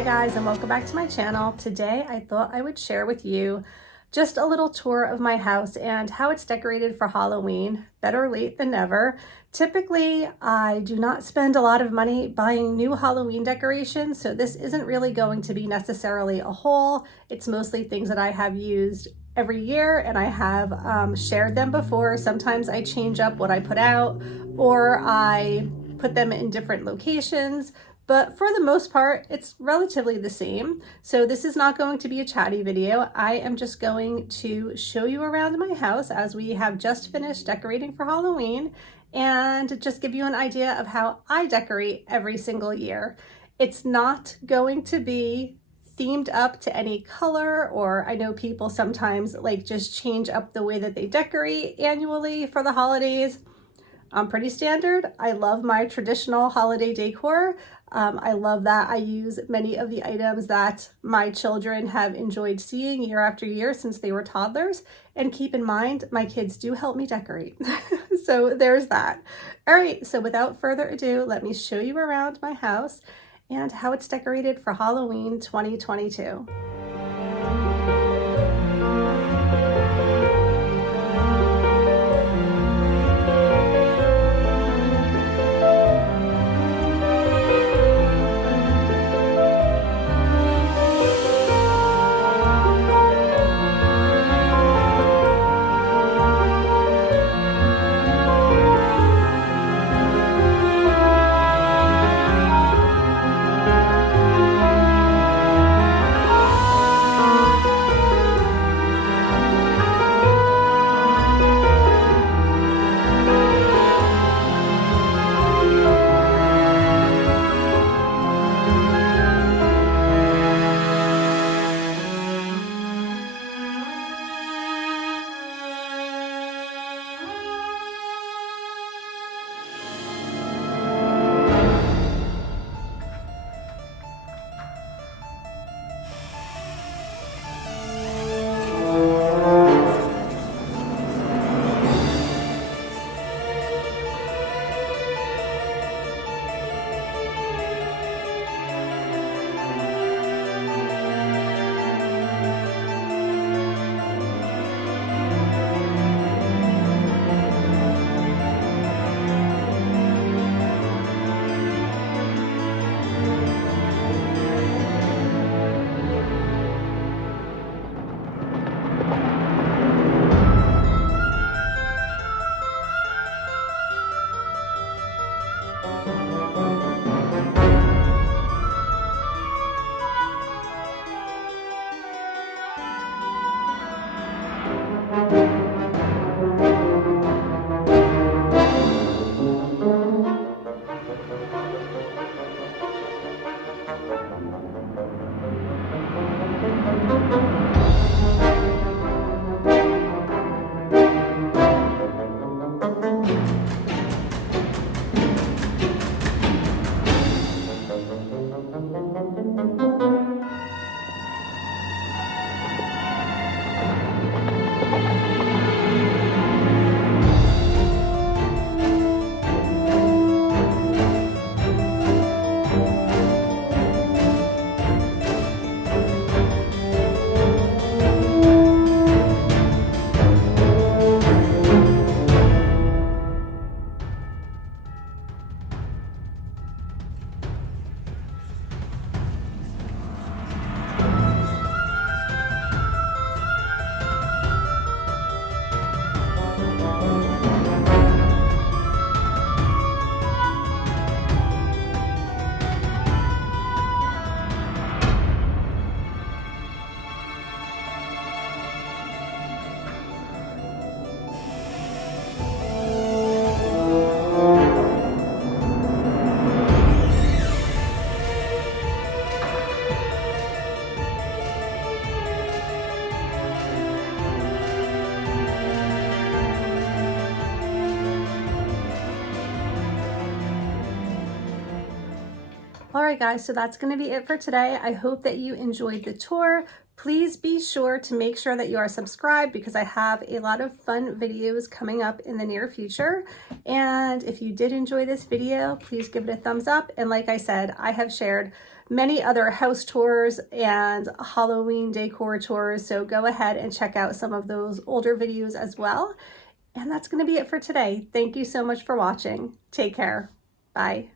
Hi guys, and welcome back to my channel. Today I thought I would share with you just a little tour of my house and how it's decorated for Halloween. Better late than never. Typically, I do not spend a lot of money buying new Halloween decorations, so this isn't really going to be necessarily a haul. It's mostly things that I have used every year and I have shared them before. Sometimes I change up what I put out or I put them in different locations. But for the most part, it's relatively the same. So this is not going to be a chatty video. I am just going to show you around my house as we have just finished decorating for Halloween and just give you an idea of how I decorate every single year. It's not going to be themed up to any color, or I know people sometimes like just change up the way that they decorate annually for the holidays. I'm pretty standard. I love my traditional holiday decor. I love that I use many of the items that my children have enjoyed seeing year after year since they were toddlers. And keep in mind, my kids do help me decorate. So there's that. All right, so without further ado, let me show you around my house and how it's decorated for Halloween 2022. All right guys, so that's going to be it for today. I hope that you enjoyed the tour. Please be sure to make sure that you are subscribed because I have a lot of fun videos coming up in the near future. And if you did enjoy this video, please give it a thumbs up. And like I said, I have shared many other house tours and Halloween decor tours, so go ahead and check out some of those older videos as well. And that's going to be it for today. Thank you so much for watching. Take care. Bye.